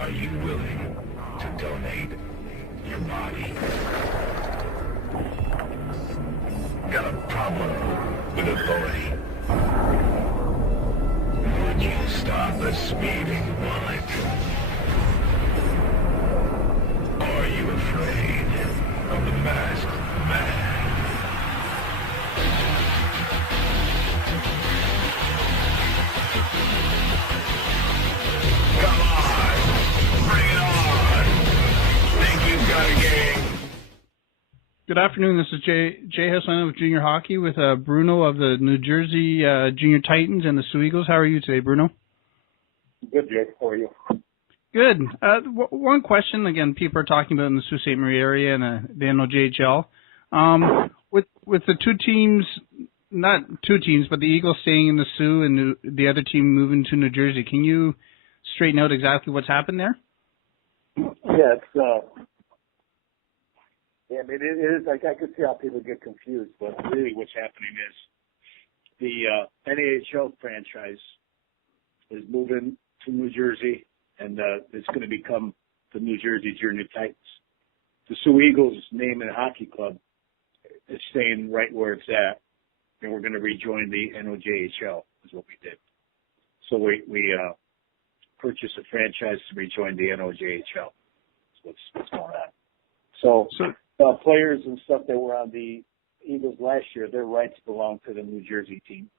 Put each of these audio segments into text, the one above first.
Are you willing to donate your body? Got a problem with authority? Would you stop a speeding bullet? Are you afraid of the masked man? Come on! Bring it on! Think you've got a game? Good afternoon. This is Jay Hassan with Junior Hockey with Bruno of the New Jersey Junior Titans and the Soo Eagles. How are you today, Bruno? Good, Jay. How are you? Good. One question, again, people are talking about in the Sault Ste. Marie area and the NOJHL. With the two teams, not two teams, but the Eagles staying in the Soo and the other team moving to New Jersey, can you straighten out exactly what's happened there? Yeah, I mean, it is, like, I could see how people get confused, but really what's happening is the NAHL franchise is moving to New Jersey, and it's going to become the New Jersey Junior Titans. The Soo Eagles name and hockey club is staying right where it's at, and we're going to rejoin the NOJHL is what we did. So we purchased a franchise to rejoin the NOJHL. That's what's going on. So players and stuff that were on the Eagles last year, their rights belong to the New Jersey team.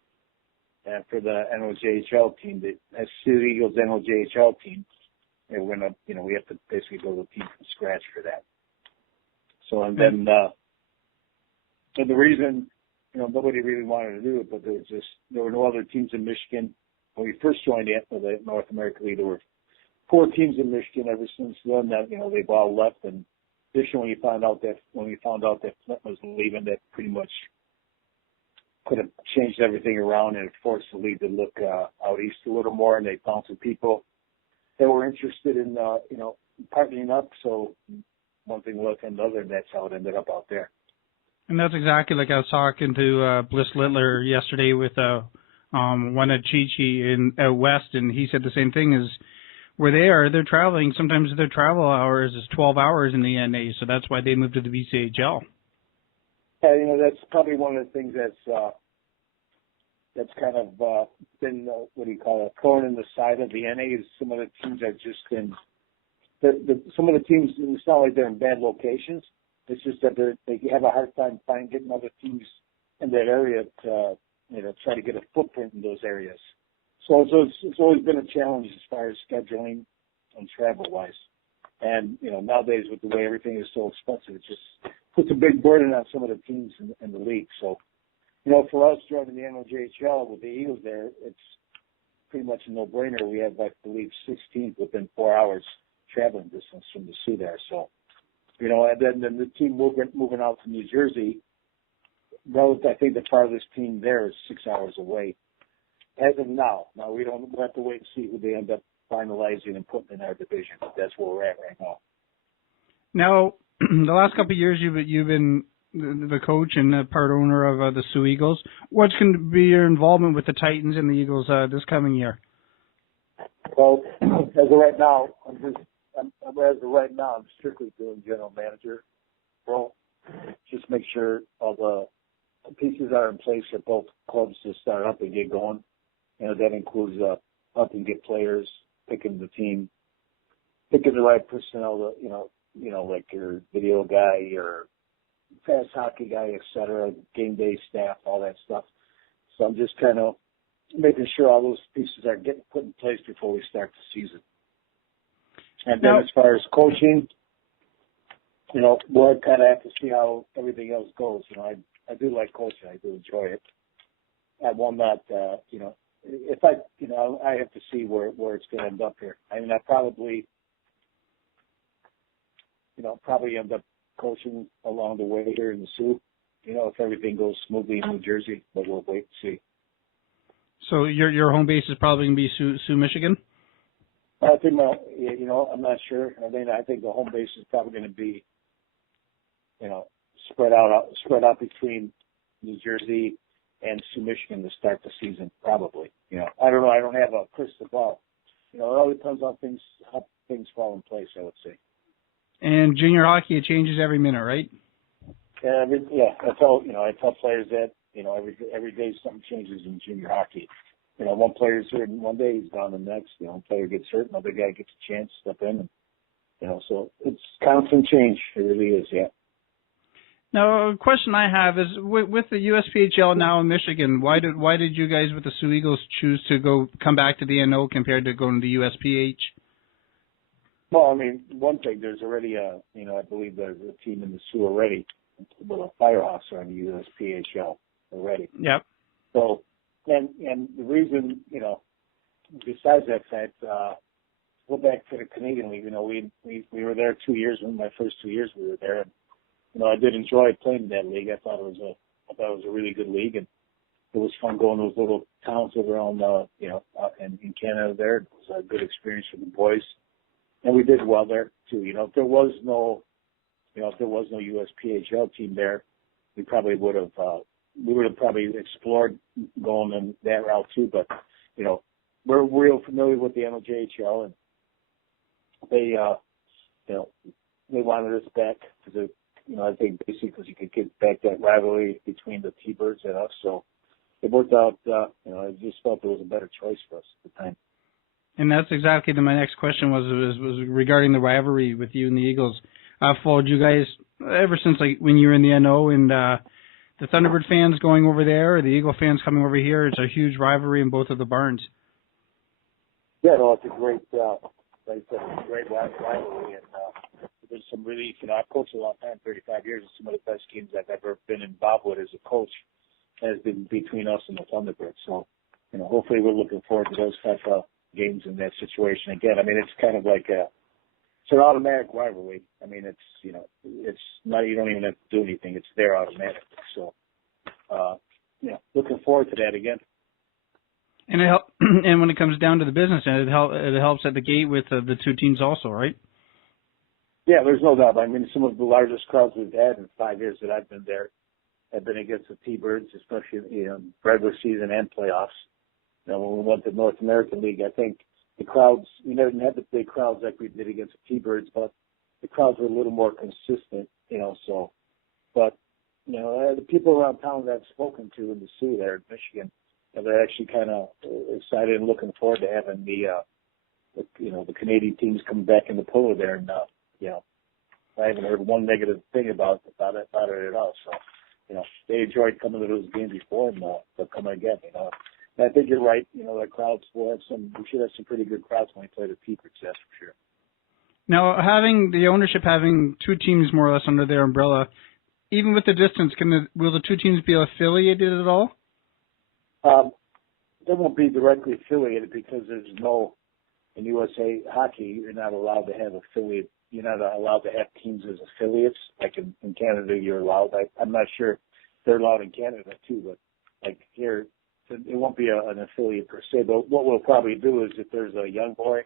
And for the NOJHL team, the Soo Eagles NOJHL team, and we're gonna, we have to basically build a team from scratch for that. So and then and the reason, nobody really wanted to do it, but there were no other teams in Michigan when we first joined the North American League. There were 4 teams in Michigan. Ever since then, that they've all left. And additionally, when we found out that Flint was leaving, that pretty much could have changed everything around, and it forced the league to look out east a little more. And they found some people that were interested in partnering up. So one thing led to another, and that's how it ended up out there. And that's exactly like I was talking to Bliss Littler yesterday with one at Chi-Chi in West, and he said the same thing is where they're traveling. Sometimes their travel hours is 12 hours in the NA, so that's why they moved to the BCHL. Yeah, that's probably one of the things that's kind of been a thorn in the side of the NA is some of the teams have just been some of the teams. It's not like they're in bad locations. It's just that they have a hard time getting other teams in that area to try to get a footprint in those areas. So it's always been a challenge as far as scheduling and travel wise. And nowadays with the way everything is so expensive, it just puts a big burden on some of the teams in the league. So for us joining the NOJHL with the Eagles there, it's pretty much a no-brainer. We have, I believe, 16 within 4 hours traveling distance from the Soo there. So, and then the team moving out to New Jersey, I think the farthest team there is 6 hours away. As of now. Now we'll have to wait and see who they end up finalizing and putting in our division. That's where we're at right now. Now, the last couple of years you've been the coach and the part owner of the Soo Eagles. What's going to be your involvement with the Titans and the Eagles this coming year? Well, as of right now, I'm strictly doing general manager role. Just make sure all the pieces are in place for both clubs to start up and get going. That includes helping get players, picking the team, picking the right personnel, like your video guy, your fast hockey guy, et cetera, game day staff, all that stuff. So I'm just kind of making sure all those pieces are getting put in place before we start the season. And then as far as coaching, we'll kind of have to see how everything else goes. I do like coaching. I do enjoy it. I will not, if I have to see where it's going to end up here. I mean, I probably end up coaching along the way here in the Soo, if everything goes smoothly in New Jersey, but we'll wait and see. So your home base is probably going to be Soo, Michigan? I think, I'm not sure. I mean, I think the home base is probably going to be, spread out between New Jersey and Soo, Michigan to start the season, probably. I don't know. I don't have a crystal ball. it all depends on how things fall in place, I would say. And junior hockey, it changes every minute, right? Yeah, I tell players that, every day something changes in junior hockey. One player's hurt and one day he's gone the next. One player gets hurt, another guy gets a chance to step in. And, so it's constant change. It really is, yeah. Now, a question I have is, with the USPHL now in Michigan, why did you guys with the Soo Eagles choose to come back to the NO compared to going to the USPH? Well, I mean, one thing, there's already I believe there's a team in the Soo already, with a Firehawks on the USPHL already. Yep. So, and the reason, besides that fact, go back to the Canadian League. We were there 2 years. In my first 2 years, we were there. And, I did enjoy playing in that league. I thought it was a really good league, and it was fun going to those little towns around, in Canada. There, it was a good experience for the boys, and we did well there too. If there was no USPHL team there, we probably would have probably explored going in that route too. But we're real familiar with the NOJHL, and they wanted us back because I think basically because you could get back that rivalry between the T-Birds and us. So it worked out. I just felt it was a better choice for us at the time. And that's exactly my next question was regarding the rivalry with you and the Eagles. I've followed you guys ever since when you were in the NO, and the Thunderbird fans going over there, or the Eagle fans coming over here. It's a huge rivalry in both of the barns. Yeah, no, it's a great, like I said, it's a great rivalry, and there's some really, I've coached a long time, 35 years, and some of the best games I've ever been involved with as a coach has been between us and the Thunderbirds. So, hopefully we're looking forward to those type of games in that situation again. I mean, it's kind of like it's an automatic rivalry. I mean, it's not, you don't even have to do anything. It's there automatically. So, looking forward to that again. And and when it comes down to the business, it helps at the gate with the two teams also, right? Yeah, there's no doubt. I mean, some of the largest crowds we've had in 5 years that I've been there have been against the T-Birds, especially regular season and playoffs. When we went to North American League, I think the crowds, we never had the big crowds like we did against the T-Birds, but the crowds were a little more consistent, so. But, the people around town that I've spoken to in the Soo there in Michigan, they're actually kind of excited and looking forward to having the Canadian teams come back in the polo there. And, I haven't heard one negative thing about it at all. So, they enjoyed coming to those games before, and they'll come again, And I think you're right. The crowds will have we should have some pretty good crowds when we play the T-Birds, that's for sure. Now, having the ownership, having two teams more or less under their umbrella, even with the distance, will the two teams be affiliated at all? They won't be directly affiliated because there's in USA hockey, you're not allowed to have affiliate. You're not allowed to have teams as affiliates. Like in Canada, you're allowed. I'm not sure if they're allowed in Canada too, but like here, it won't be an affiliate per se. But what we'll probably do is if there's a young player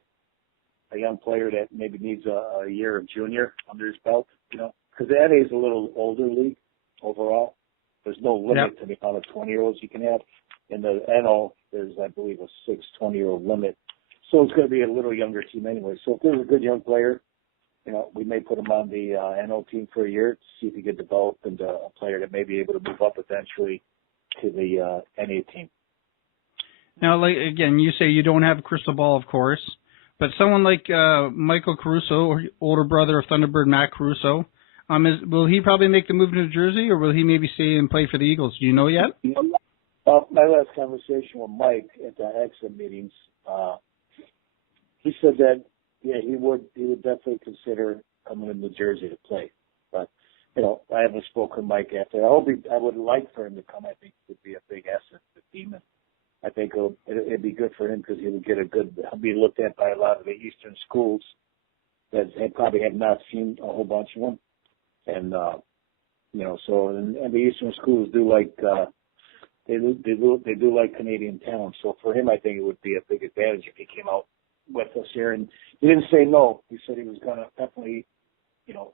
that maybe needs a year of junior under his belt, because the NA is a little older league overall. There's no limit to the amount of 20-year-olds you can have. In the NO, there's, I believe, a 6 20-year-old limit. So it's going to be a little younger team anyway. So if there's a good young player, we may put him on the NO team for a year to see if he can develop into a player that may be able to move up eventually to the NA team. Now, again, you say you don't have a crystal ball, of course, but someone like Michael Caruso, older brother of Thunderbird Matt Caruso, will he probably make the move to New Jersey, or will he maybe stay and play for the Eagles? Do you know yet? My last conversation with Mike at the AXA meetings, he said that he would definitely consider coming to New Jersey to play. But I haven't spoken to Mike after. I would like for him to come. I think it would be a big asset to the team. And I think it'd be good for him because he would get he'll be looked at by a lot of the Eastern schools that probably have not seen a whole bunch of them. And, so, and the Eastern schools do like, they do like Canadian talent. So for him, I think it would be a big advantage if he came out with us here. And he didn't say no. He said he was going to definitely,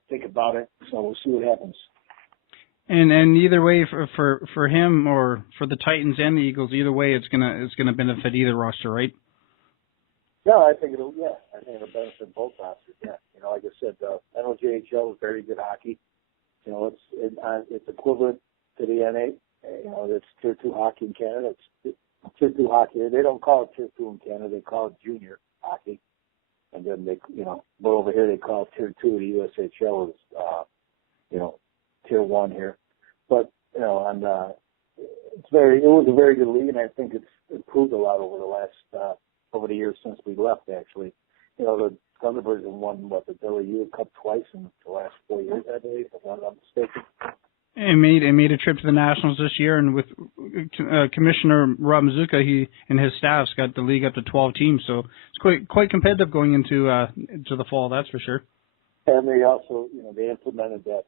think about it. So we'll see what happens. And either way, for him or for the Titans and the Eagles, either way, it's gonna benefit either roster, right? Yeah, I think it'll benefit both rosters. Yeah, like I said, NOJHL is very good hockey. It's equivalent to the NA. It's Tier 2 hockey in Canada. It's Tier 2 hockey. They don't call it Tier 2 in Canada. They call it junior hockey. And then but over here they call it Tier 2. The USHL is, Tier 1 here. But, it was a very good league, and I think it's improved a lot over the years since we left, actually. The Thunderbirds have won, the Billy U Cup twice in the last 4 years, I believe, if I'm not mistaken. And made a trip to the Nationals this year, and with Commissioner Rob Mazuka, he and his staff's got the league up to 12 teams, so it's quite competitive going into the fall, that's for sure. And they also, they implemented that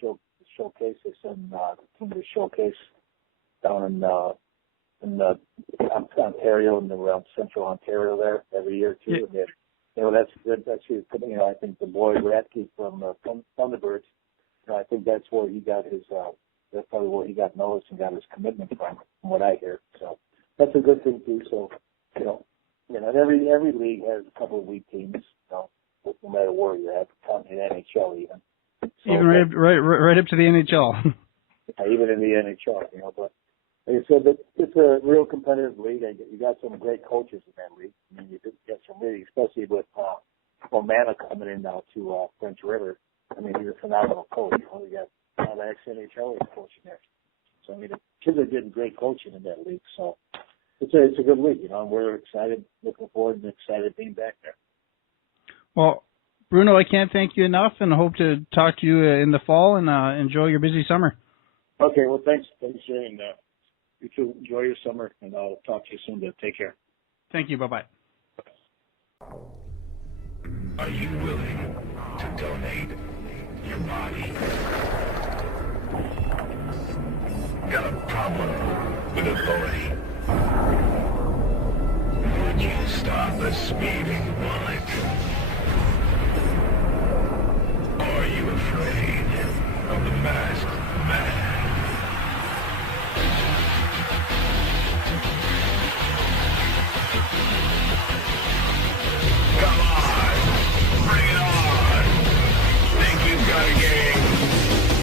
showcase. They send the showcase down in Ontario and around Central Ontario there every year too. Yeah. And that's good. That's I think the boy Radke from Thunderbirds. I think that's where he got his. That's probably where he got noticed and got his commitment from what I hear. So that's a good thing too. So and every league has a couple of weak teams. No matter where you're at, in NHL even. So, even right up to the NHL. Even in the NHL, But like I said, it's a real competitive league. You got some great coaches in that league. I mean, you got some really, especially with Omana coming in now to French River. I mean, he's a phenomenal coach. You got an ex-NHL coaching there. So, I mean, the kids are getting great coaching in that league. So, it's a good league, and we're excited, looking forward, and excited being back there. Well, Bruno, I can't thank you enough, and hope to talk to you in the fall, and enjoy your busy summer. Okay, well, thanks, Jay, and you too. Enjoy your summer, and I'll talk to you soon. Take care. Thank you. Bye-bye. Are you willing to donate your body? Got a problem with authority? Would you stop a speeding bullet?